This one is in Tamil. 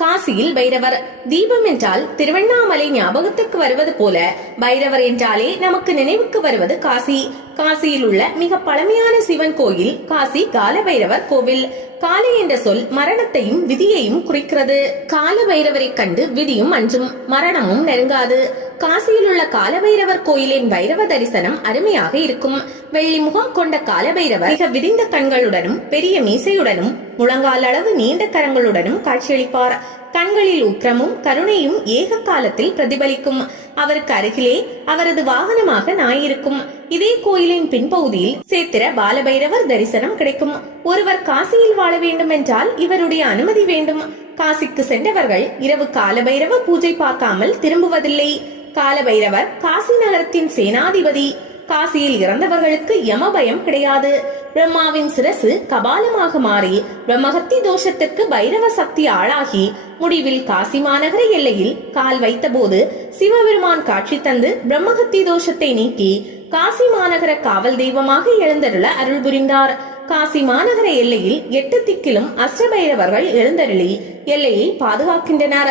காசியில் பைரவர். தீபம் என்றால் திருவண்ணாமலை ஞாபகத்துக்கு வருவது போல பைரவர் என்றாலே நமக்கு நினைவுக்கு வருவது காசி. காசியில் உள்ள மிக பழமையான சிவன் கோயில் காசி கால பைரவர் கோவில். காலை என்ற சொல் மரணத்தையும் விதியையும் குறிக்கிறது. கால பைரவரை கண்டு விதியும் அஞ்சும், மரணமும் நெருங்காது. காசியில் உள்ள காலபைரவர் கோயிலின் பைரவ தரிசனம் அருமையாக இருக்கும். வெள்ளி முகம் கொண்ட காலபைரவர் மிக விரிந்த கண்களுடனும் பெரிய மீசையுடனும் முழங்கால் அளவு நீண்ட கரங்களுடனும் காட்சியளிப்பார். கண்களில் உக்கிரமும் கருணையும் ஏக காலத்தில் பிரதிபலிக்கும். அவருக்கு அருகிலே அவரது வாகனமாக நாய் இருக்கும். இதே கோயிலின் பின்பகுதியில் சேத்திர பாலபைரவர் தரிசனம் கிடைக்கும். ஒருவர் காசியில் வாழ வேண்டும் என்றால் இவருடைய அனுமதி வேண்டும். காசிக்கு சென்றவர்கள் இரவு காலபைரவ பூஜை பார்க்காமல் திரும்புவதில்லை. காலபைரவர் காசி நகரத்தின் சேனாதிபதி. காசியில் இறந்தவர்களுக்கு யம பயம் கிடையாது. பிரம்மாவின் சிரசு கபாலமாக மாறி பிரம்மஹத்தி தோஷத்திற்கு பைரவ சக்தி ஆளாகி முடிவில் காசி மாநகர எல்லையில் கால் வைத்த போது சிவபெருமான் காட்சி தந்து பிரம்மஹத்தி தோஷத்தை நீக்கி காசி மாநகர காவல் தெய்வமாக எழுந்தருள அருள் புரிந்தார். காசி மாநகர எல்லையில் 8 திக்கிலும் அஷ்டபைரவர்கள் எழுந்தருளி எல்லையை பாதுகாக்கின்றனர்.